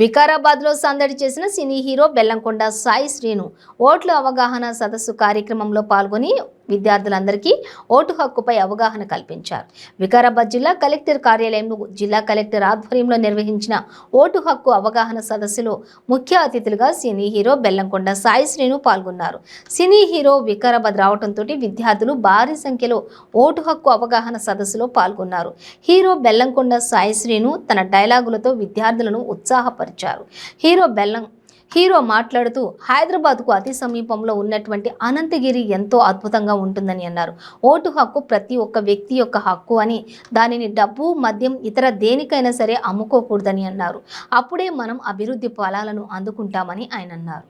వికారాబాద్ లో సందడి చేసిన సినీ హీరో బెల్లంకొండ సాయి శ్రీను ఓట్ల అవగాహన సదస్సు కార్యక్రమంలో పాల్గొని విద్యార్థులందరికీ ఓటు హక్కుపై అవగాహన కల్పించారు. వికారాబాద్ జిల్లా కలెక్టర్ కార్యాలయంలో జిల్లా కలెక్టర్ ఆధ్వర్యంలో నిర్వహించిన ఓటు హక్కు అవగాహన సదస్సులో ముఖ్య అతిథులుగా సినీ హీరో బెల్లంకొండ సాయి శ్రీను పాల్గొన్నారు. సినీ హీరో వికారాబాద్ రావడంతో విద్యార్థులు భారీ సంఖ్యలో ఓటు హక్కు అవగాహన సదస్సులో పాల్గొన్నారు. హీరో బెల్లంకొండ సాయి శ్రీను తన డైలాగులతో విద్యార్థులను ఉత్సాహపరిచారు. హీరో మాట్లాడుతూ హైదరాబాద్కు అతి సమీపంలో ఉన్నటువంటి అనంతగిరి ఎంతో అద్భుతంగా ఉంటుందని అన్నారు. ఓటు హక్కు ప్రతి ఒక్క వ్యక్తి యొక్క హక్కు అని, దానిని డబ్బు, మద్యం, ఇతర దేనికైనా సరే అమ్ముకోకూడదని అన్నారు. అప్పుడే మనం అభివృద్ధి ఫలాలను అందుకుంటామని ఆయన అన్నారు.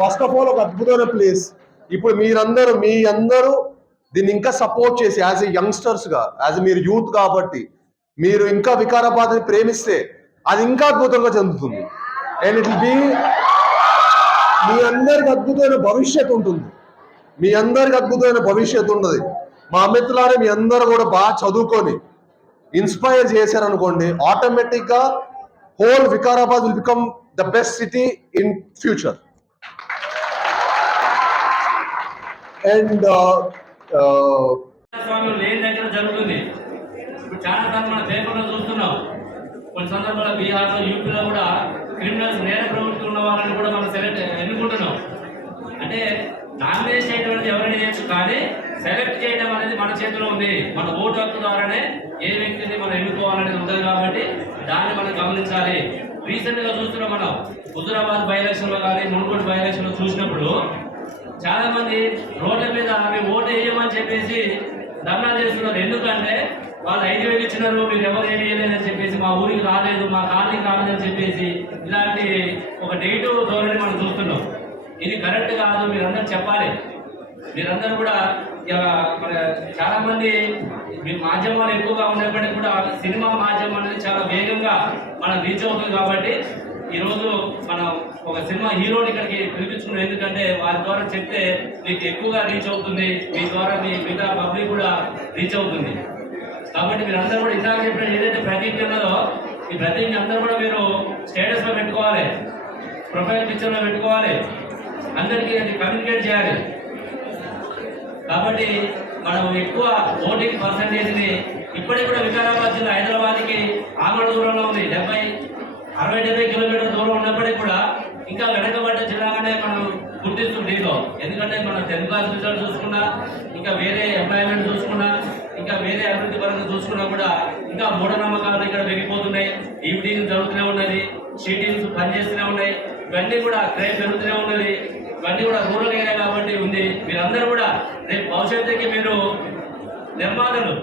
ఫస్ట్ ఆఫ్ ఆల్ ఒక అద్భుతమైన ప్లేస్. ఇప్పుడు మీ అందరూ దీన్ని ఇంకా సపోర్ట్ చేసి యాజ్ ఎ యంగ్స్టర్స్ గా, యాజ్ మీరు యూత్ కాబట్టి మీరు ఇంకా వికారాబాద్ని ప్రేమిస్తే అది ఇంకా అద్భుతంగా చెందుతుంది. అండ్ ఇట్ విల్ బి మీ అందరికి అద్భుతమైన భవిష్యత్తు ఉంటుంది. మీ అందరికి అద్భుతమైన భవిష్యత్తు ఉన్నది. మా మిత్రులారా, మీ అందరూ కూడా బాగా చదువుకొని ఇన్స్పైర్ చేశారనుకోండి, ఆటోమేటిక్ గా whole Vikarabad will become the best city in future. And జరుగుతుంది. ఇప్పుడు చాలా సార్లు మన పేపర్లో చూస్తున్నాం. కొన్ని సందర్భాల్లో బీహార్లో, యూపీలో కూడా క్రిమినల్స్, నేర ప్రవృత్తి ఉన్న వాళ్ళని కూడా మనం ఎన్నుకుంటున్నాం. అంటే నామినేషన్ చేయడం అనేది ఎవరైనా చేయొచ్చు, కానీ సెలెక్ట్ చేయడం అనేది మన చేతిలో ఉంది. మన ఓటు హక్కు ద్వారానే ఏ వ్యక్తిని మనం ఎన్నుకోవాలనేది ఉంటుంది. కాబట్టి దాన్ని మనం గమనించాలి. రీసెంట్గా చూస్తున్నాం మనం హుజూరాబాద్ బై ఎలక్షన్లో కానీ మునుగోడు బై ఎలక్షన్లో చూసినప్పుడు చాలా మంది రోడ్ల మీద అవి ఓటు వేయమని చెప్పేసి ధర్నా చేస్తున్నారు. ఎందుకంటే వాళ్ళు 5,000 ఇచ్చినారు, మీరు ఎవరు ఏమి వేయలేదని చెప్పేసి, మా ఊరికి రాలేదు, మా కాలనీకి రాలేదని చెప్పేసి ఇలాంటి ఒక నెగిటివ్ ధోరణి మనం చూస్తున్నాం. ఇది కరెక్ట్ కాదు. మీరందరూ చెప్పాలి. మీరందరూ కూడా మన చాలా మంది మీ మాధ్యమాలు ఎక్కువగా ఉన్నప్పటికీ కూడా సినిమా మాధ్యమం అనేది చాలా వేగంగా మనం రీచ్ అవుతుంది. కాబట్టి ఈరోజు మనం ఒక సినిమా హీరోని ఇక్కడికి పిలిపించుకున్నాం. ఎందుకంటే వారి ద్వారా చెప్తే మీకు ఎక్కువగా రీచ్ అవుతుంది, మీ ద్వారా మీ మిగతా పబ్లిక్ కూడా రీచ్ అవుతుంది. కాబట్టి మీరు అందరూ కూడా ఇందాక చెప్పిన ఏదైతే ప్రతిజ్ఞ ఉన్నదో ఈ ప్రతిజ్ఞ అందరూ కూడా మీరు స్టేటస్లో పెట్టుకోవాలి, ప్రొఫైల్ పిక్చర్లో పెట్టుకోవాలి, అందరికీ అది కమ్యూనికేట్ చేయాలి. కాబట్టి మనం ఎక్కువ ఓటింగ్ పర్సంటేజ్ని ఇప్పటికి కూడా వికారాబాద్ జిల్లా హైదరాబాద్కి ఆమడ దూరంలో ఉంది. 60-70 కిలోమీటర్ల దూరం ఉన్నప్పటికీ కూడా ఇంకా వెనకబడ్డ జిల్లాగానే మనం గుర్తిస్తుంది దీంట్లో. ఎందుకంటే మనం 10th క్లాస్ రిజల్ట్ చూసుకున్నా, ఇంకా వేరే ఎంప్లాయ్మెంట్ చూసుకున్నా, ఇంకా వేరే అభివృద్ధి పరంగా చూసుకున్నా కూడా ఇంకా మూఢనమ్మకాలు ఇక్కడ పెరిగిపోతున్నాయి. ఈవినింగ్ జరుగుతూనే ఉన్నది, షీటింగ్స్ పనిచేస్తూనే ఉన్నాయి. ఇవన్నీ కూడా క్రైమ్ పెరుగుతూనే ఉన్నది. ఇవన్నీ కూడా రూరల్ ఏరియా కాబట్టి ఉంది. మీరందరూ కూడా రేపు భవిష్యత్తుకి మీరు నిర్మాతలు,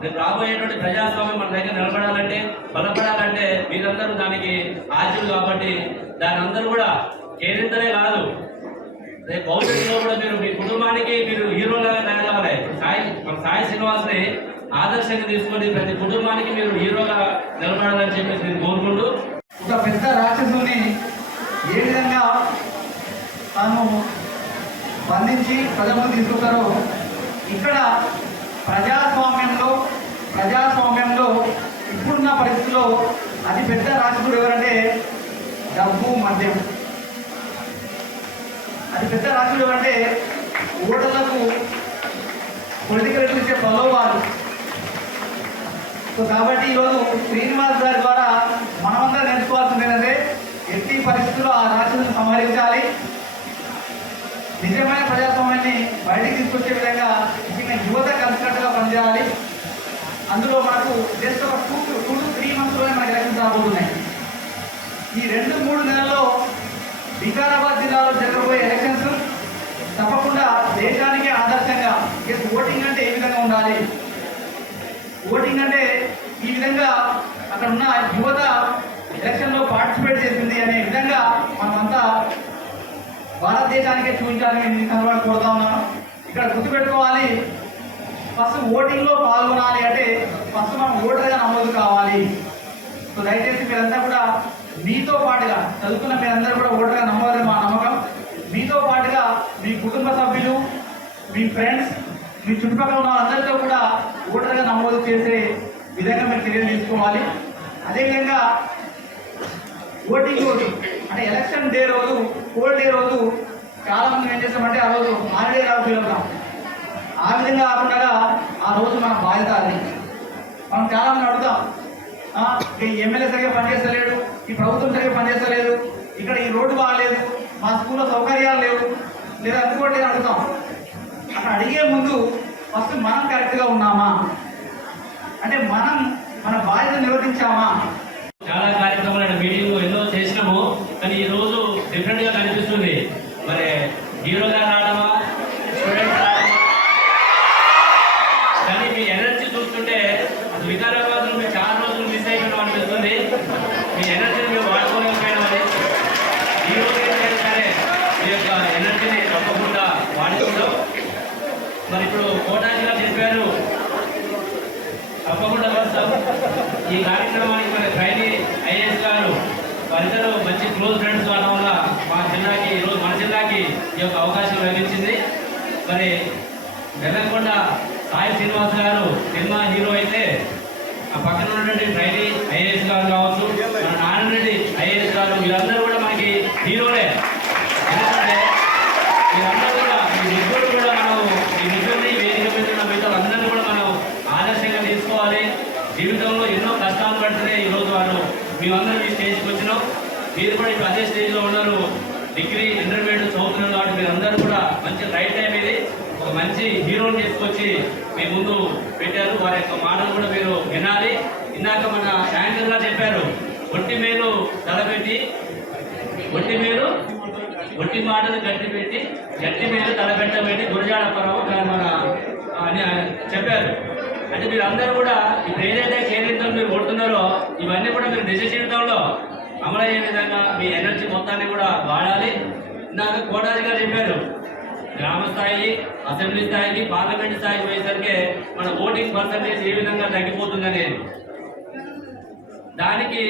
రేపు రాబోయేటువంటి ప్రజాస్వామ్యం మన దగ్గర నిలబడాలంటే, బలపడాలంటే మీరందరూ దానికి ఆద్యులు. కాబట్టి దాని అందరూ కూడా కేరింతనే కాదు, రేపు భవిష్యత్తులో కూడా మీరు మీ కుటుంబానికి మీరు హీరోలాగా తయారవ్వాలి. మన సాయి శ్రీనివాస్ని ఆదర్శంగా తీసుకొని ప్రతి కుటుంబానికి మీరు హీరోగా నిలబడాలని చెప్పేసి నేను కోరుకుంటూ, ఒక పెద్ద రాక్షసుని ఏ విధంగా తాను బంధించి ప్రజలు తీసుకుంటారో, ఇక్కడ ప్రజాస్వామ్యంలో ఇప్పుడున్న పరిస్థితుల్లో అతి పెద్ద రాక్షసుడు ఎవరంటే డబ్బు, మద్యం. అతి పెద్ద రాక్షసుడు ఎవరంటే ఓటర్లకు పొలిటికల్ ఇచ్చే ప్రలోభాలు. సో కాబట్టి ఈరోజు శ్రీనివాస్ గారి ద్వారా మనమందరం నేర్చుకోవాల్సింది ఏంటంటే ఎట్టి పరిస్థితుల్లో ఆ రాష్ట్రాన్ని సంహరించాలి. నిజమైన ప్రజాస్వామ్యాన్ని బయటికి తీసుకొచ్చే విధంగా ముఖ్యంగా యువత కలిసినట్టుగా పనిచేయాలి. అందులో మనకు జస్ట్ ఒక 2 to 3 monthsలోనే మనకు ఎలక్షన్స్ రాబోతున్నాయి. ఈ 2-3 నెలల్లో వికారాబాద్ జిల్లాలో జరగబోయే ఎలక్షన్స్ తప్పకుండా దేశానికే ఆదర్శంగా, ఓటింగ్ అంటే ఏ విధంగా ఉండాలి, ఓటింగ్ అంటే ఈ విధంగా అక్కడ ఉన్న యువత ఎలక్షన్లో పార్టిసిపేట్ చేసింది అనే విధంగా మనమంతా భారతదేశానికే చూపించాలని నేను కనబడి కోరుతా ఉన్నాను. ఇక్కడ గుర్తుపెట్టుకోవాలి, ఫస్ట్ ఓటింగ్లో పాల్గొనాలి అంటే ఫస్ట్ మనం ఓటర్గా నమోదు కావాలి. సో దయచేసి మీరంతా కూడా మీతో పాటుగా చదువుకున్న మీరందరూ కూడా ఓటర్గా నమోదని మా నమ్మకం. మీతో పాటుగా మీ కుటుంబ సభ్యులు, మీ ఫ్రెండ్స్, మీ చుట్టుపక్కల ఉన్న అందరితో కూడా ఓటర్గా నమోదు చేసే విధంగా మీరు చర్యలు తీసుకోవాలి. అదేవిధంగా ఓటింగ్ రోజు అంటే ఎలక్షన్ డే రోజు, పోల్ డే రోజు చాలా మంది ఏం చేస్తామంటే ఆ రోజు హాలిడే రావు వెళ్తాం. ఆ విధంగా కాకుండా ఆ రోజు మన బాధ్యత అది. మనం చాలా మంది అడుగుతాం, ఈ ఎమ్మెల్యే సరిగ్గా పనిచేస్తలేడు, ఈ ప్రభుత్వం సరిగ్గా పనిచేస్తలేదు, ఇక్కడ ఈ రోడ్డు బాగాలేదు, మా స్కూల్లో సౌకర్యాలు లేవు, లేదా అనుకోండి అడుగుతాం. అక్కడ అడిగే ముందు ఫస్ట్ మనం కరెక్ట్గా ఉన్నామా, అంటే మనం మన బాధ్యత నిర్వర్తించామా. చాలా కార్యక్రమాలు మీటింగ్ ఎన్నో చేసినాము, కానీ ఈ రోజు డిఫరెంట్ గా కనిపిస్తుంది. మరి హీరోగా రావడమా, స్టూడెంట్ రావడమా, కానీ మీ ఎనర్జీ చూస్తుంటే అసలు వికారాబాద్ మీరు చాలా రోజులు మిస్ అయిపోయినాం అనిపిస్తుంది. మీ ఎనర్జీని మీరు వాడుకోలేకపోయినామని ఈ రోజు ఏంటంటే సరే మీ యొక్క ఎనర్జీని తప్పకుండా వాడుకుంటాం. మరి ఇప్పుడు కోటాజిగా చెప్పారు, తప్పకుండా వస్తాం. ఈ కార్యక్రమానికి మన ట్రైనీ ఐఏఎస్ గారు వారిద్దరూ మంచి క్లోజ్ ఫ్రెండ్స్ అవడం వల్ల మా జిల్లాకి ఈరోజు మన జిల్లాకి ఈ యొక్క అవకాశం లభించింది. మరి బెల్లంకొండ సాయి శ్రీనివాస్ గారు సినిమా హీరో అయితే, ఆ పక్కన ఉన్నటువంటి ట్రైనీ ఐఏఎస్ గారు కావచ్చు, మన నారాయణరెడ్డి ఐఏఎస్ గారు, వీళ్ళందరూ కూడా మనకి హీరోలే. ఎందుకంటే వీళ్ళందరూ కూడా ఈ ముగ్గురు కూడా మనం ఈ ముగ్గురిని వేదిక పెట్టిన మిగతా అందరినీ కూడా మనం ఆదర్శంగా తీసుకోవాలి. జీవితంలో ఎన్నో కష్టాలు పడితేనే ఈరోజు వాళ్ళు మేమందరం ఈ స్టేజ్కి వచ్చినాం. మీరు కూడా ఇప్పుడు అదే స్టేజ్లో ఉన్నారు, డిగ్రీ ఇంటర్మీడియట్ చదువుతున్నారు. కాబట్టి మీరందరూ కూడా మంచి రైట్ టైం ఇది, ఒక మంచి హీరోని తీసుకొచ్చి మీ ముందు పెట్టారు. వారి యొక్క మాటలు కూడా మీరు వినాలి. ఇందాక మన యాంకర్ గారు చెప్పారు, ఒట్టి మేలు తలపెట్టి, ఒట్టి మాటలు గట్టి పెట్టి, గట్టి మేలు తలపెట్టబెట్టి గురజాడపరావు మన అని చెప్పారు. అంటే మీరు అందరూ కూడా ఇప్పుడు ఏదైతే కేంద్రంతో మీరు కొడుతున్నారో ఇవన్నీ కూడా మీరు నిజ జీవితంలో అమలయ్యే విధంగా మీ ఎనర్జీ మొత్తాన్ని కూడా వాడాలి. ఇందాక కోటాది గారు చెప్పారు, గ్రామ స్థాయి, అసెంబ్లీ స్థాయికి, పార్లమెంట్ స్థాయికి పోయేసరికి మన ఓటింగ్ పర్సంటేజ్ ఏ విధంగా తగ్గిపోతుందనేది. దానికి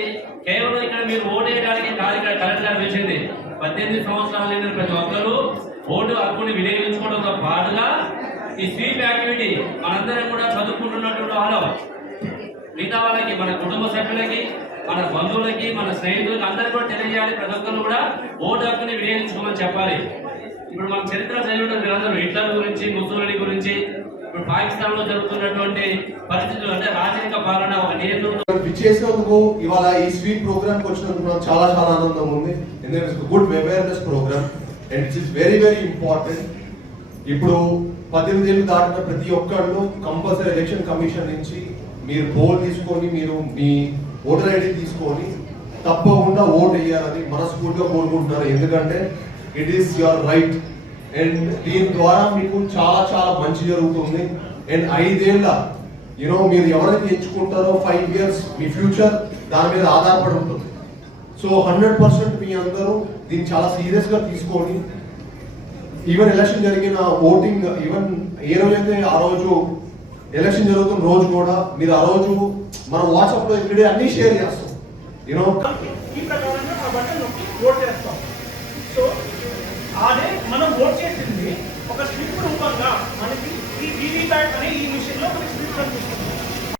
కేవలం ఇక్కడ మీరు ఓటు వేయడానికి కాదు, ఇక్కడ కలెక్టర్ గారు పిలిచింది 18 సంవత్సరాలు నిండిన ప్రతి ఒక్కరూ ఓటు హక్కుని వినియోగించుకోవడంతో పాటుగా ఈ స్వీప్ యాక్టివిటీ మనందరం కూడా చదువుకుంటున్నటువంటి వాళ్ళు మిగతా వాళ్ళకి, మన కుటుంబ సభ్యులకి, మన బంధువులకి, మన స్నేహితులకి అందరికీ కూడా తెలియజేయాలి. ప్రతి ఒక్కరు కూడా ఓటు హక్కుని వినియోగించుకోమని చెప్పాలి. ఇప్పుడు మన చరిత్ర చదివిన మీరందరూ హిట్లర్ గురించి, ముస్సోలినీ గురించి, ఇప్పుడు పాకిస్తాన్ లో జరుగుతున్నటువంటి పరిస్థితులు, అంటే రాజరిక పాలన, ఒక నియంత్రణ చేసినందుకు ఇవాళ ఈ స్వీట్ ప్రోగ్రామ్ కి వచ్చినందుకు నాకు చాలా చాలా ఆనందం ఉంది. ఎందుకంటే good awareness programme and it's is very very important. ఇప్పుడు 18 ఏళ్ళు దాటిన ప్రతి ఒక్కళ్ళు కంపల్సరీ ఎలక్షన్ కమిషన్ నుంచి మీరు పోల్ తీసుకొని, మీరు మీ ఓటర్ ఐడి తీసుకొని తప్పకుండా ఓటు వేయాలని మనస్ఫూర్తిగా కోరుకుంటున్నారు. ఎందుకంటే it is your right and దీని ద్వారా మీకు చాలా చాలా మంచి జరుగుతుంది. అండ్ 5 ఏళ్ళ మీరు ఎవరైతే ఎంచుకుంటారో 5 years మీ ఫ్యూచర్ దాని మీద ఆధారపడి ఉంటుంది. సో 100% మీ అందరూ దీన్ని చాలా సీరియస్ గా తీసుకొని, ఈవెన్ ఎలక్షన్ జరిగిన ఓటింగ్, ఈవెన్ ఏ రోజైతే ఆ రోజు ఎలక్షన్ జరుగుతున్న రోజు కూడా మీరు ఆ రోజు మనం వాట్సాప్ లో ఎవ్రీడే అన్ని షేర్ చేస్తాం. ఈ ప్రకారంగా ఆ బటన్ నొక్కి ఓట్ చేస్తాం. సో అదే మనం ఓట్ చేసింది ఒక స్లిప్ రూపంగా మనకి ఈ వీవీప్యాట్ అనే ఈ మిషన్ లో మనకి స్లిప్ కనిపిస్తుంది.